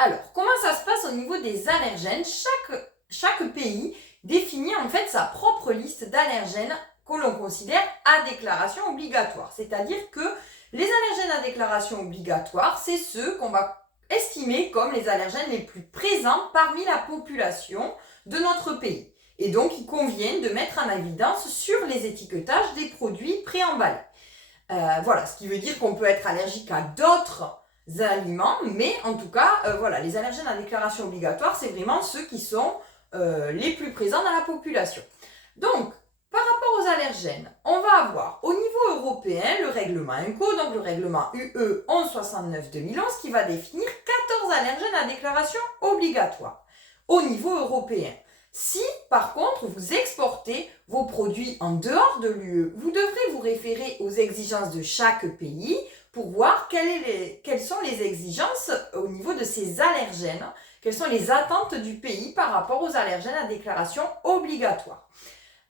Alors, comment ça se passe au niveau des allergènes? Chaque pays définit en fait sa propre liste d'allergènes que l'on considère à déclaration obligatoire. C'est-à-dire que les allergènes à déclaration obligatoire, c'est ceux qu'on va estimer comme les allergènes les plus présents parmi la population de notre pays. Et donc, ils conviennent de mettre en évidence sur les étiquetages des produits préemballés. Voilà, ce qui veut dire qu'on peut être allergique à d'autres aliments, mais en tout cas, voilà, les allergènes à déclaration obligatoire, c'est vraiment ceux qui sont les plus présents dans la population. Donc, par rapport aux allergènes, on va avoir au niveau européen le règlement INCO, donc le règlement UE 1169-2011, qui va définir 14 allergènes à déclaration obligatoire au niveau européen. Si, par contre, vous exportez vos produits en dehors de l'UE, vous devrez vous référer aux exigences de chaque pays pour voir quelles sont les exigences au niveau de ces allergènes, quelles sont les attentes du pays par rapport aux allergènes à déclaration obligatoire.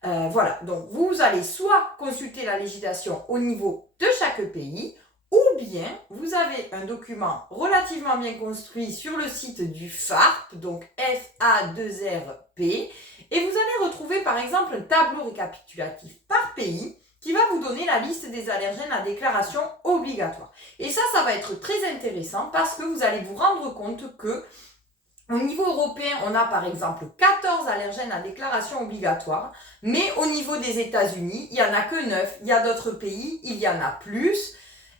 Voilà, donc vous allez soit consulter la législation au niveau de chaque pays, ou bien vous avez un document relativement bien construit sur le site du FARP, donc FA2RP, et vous allez retrouver par exemple un tableau récapitulatif par pays qui va vous donner la liste des allergènes à déclaration obligatoire. Et ça va être très intéressant parce que vous allez vous rendre compte que au niveau européen, on a par exemple 14 allergènes à déclaration obligatoire, mais au niveau des États-Unis, il n'y en a que 9. Il y a d'autres pays, il y en a plus.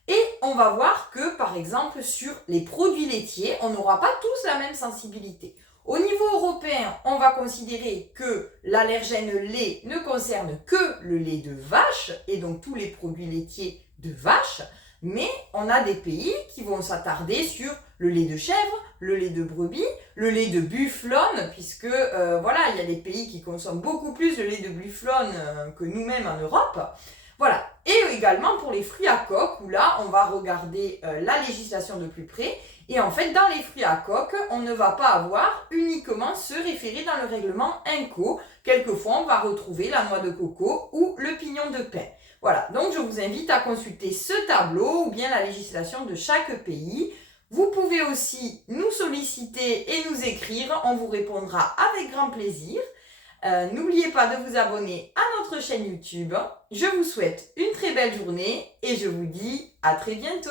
Et on va voir que, par exemple, sur les produits laitiers, on n'aura pas tous la même sensibilité. Au niveau européen, on va considérer que l'allergène lait ne concerne que le lait de vache, et donc tous les produits laitiers de vache, mais on a des pays qui vont s'attarder sur le lait de chèvre, le lait de brebis, le lait de bufflonne, puisque voilà, il y a des pays qui consomment beaucoup plus le lait de bufflonne que nous-mêmes en Europe. Voilà. Et également pour les fruits à coque, où là, on va regarder la législation de plus près. Et en fait, dans les fruits à coque, on ne va pas avoir uniquement se référer dans le règlement INCO. Quelquefois, on va retrouver la noix de coco ou le pignon de pin. Voilà, donc je vous invite à consulter ce tableau ou bien la législation de chaque pays. Vous pouvez aussi nous solliciter et nous écrire, on vous répondra avec grand plaisir. N'oubliez pas de vous abonner à notre chaîne YouTube. Je vous souhaite une très belle journée et je vous dis à très bientôt.